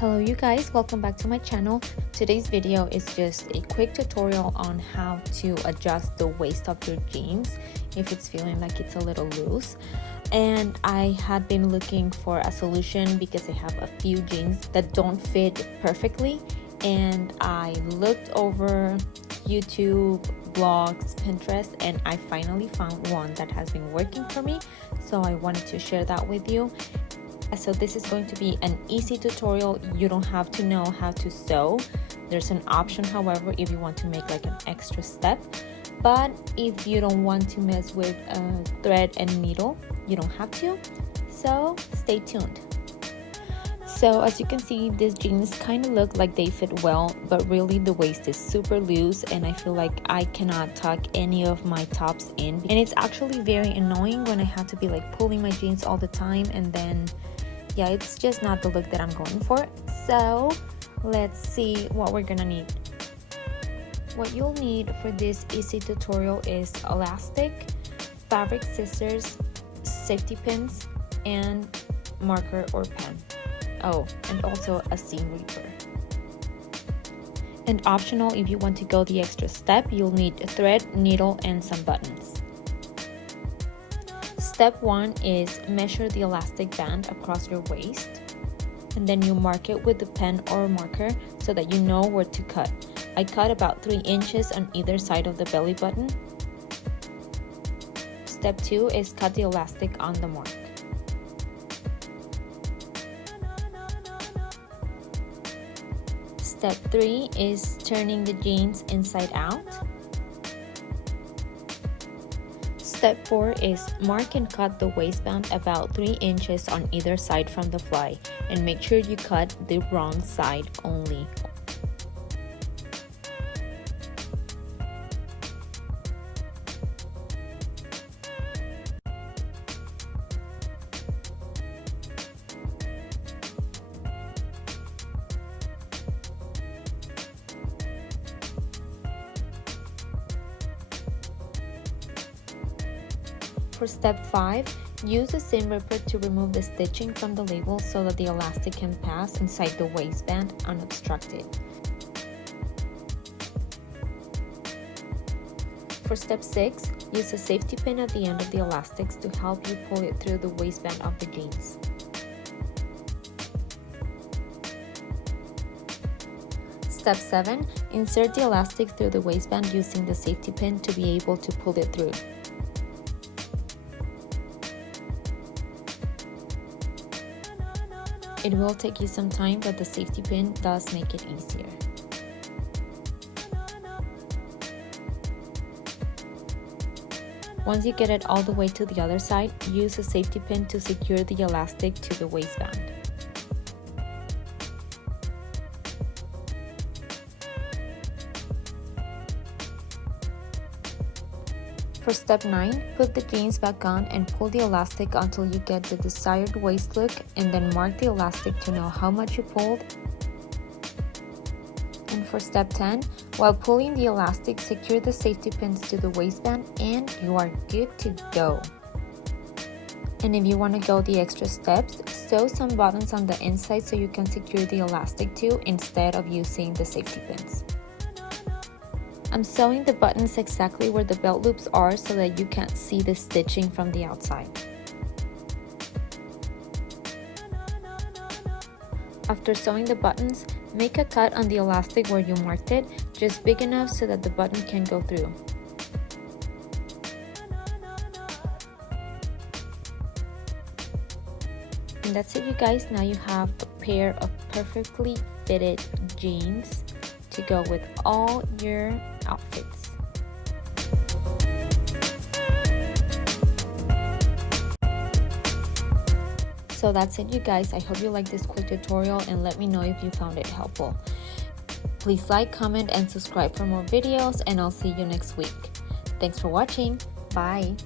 Hello you guys, welcome back to my channel. Today's video is just a quick tutorial on how to adjust the waist of your jeans if it's feeling like it's a little loose. And I had been looking for a solution because I have a few jeans that don't fit perfectly, and I looked over YouTube, blogs, Pinterest, and I finally found one that has been working for me, so I wanted to share that with you. So this is going to be an easy tutorial. You don't have to know how to sew. There's an option, however, if you want to make like an extra step. But if you don't want to mess with thread and needle, you don't have to. So stay tuned. So as you can see, these jeans kind of look like they fit well, but really the waist is super loose and I feel like I cannot tuck any of my tops in. And it's actually very annoying when I have to be like pulling my jeans all the time, and then yeah, it's just not the look that I'm going for. So let's see what we're gonna need. What you'll need for this easy tutorial is elastic, fabric scissors, safety pins, and marker or pen. Oh, and also a seam ripper. And optional, if you want to go the extra step, you'll need a thread, needle, and some buttons. Step 1 is measure the elastic band across your waist, and then you mark it with the pen or marker so that you know where to cut. I cut about 3 inches on either side of the belly button. Step 2 is cut the elastic on the mark. Step 3 is turning the jeans inside out. Step 4 is mark and cut the waistband about 3 inches on either side from the fly, and make sure you cut the wrong side only. For step 5, use a seam ripper to remove the stitching from the label so that the elastic can pass inside the waistband unobstructed. For step 6, use a safety pin at the end of the elastics to help you pull it through the waistband of the jeans. Step 7, insert the elastic through the waistband using the safety pin to be able to pull it through. It will take you some time, but the safety pin does make it easier. Once you get it all the way to the other side, use a safety pin to secure the elastic to the waistband. For step 9, put the jeans back on and pull the elastic until you get the desired waist look, and then mark the elastic to know how much you pulled. And for step 10, while pulling the elastic, secure the safety pins to the waistband and you are good to go. And if you want to go the extra steps, sew some buttons on the inside so you can secure the elastic too instead of using the safety pins. I'm sewing the buttons exactly where the belt loops are so that you can't see the stitching from the outside. After sewing the buttons, make a cut on the elastic where you marked it, just big enough so that the button can go through. And that's it, you guys. Now you have a pair of perfectly fitted jeans to go with all your outfits. So that's it, you guys. I hope you liked this quick tutorial and let me know if you found it helpful. Please like, comment, and subscribe for more videos, and I'll see you next week. Thanks for watching. Bye.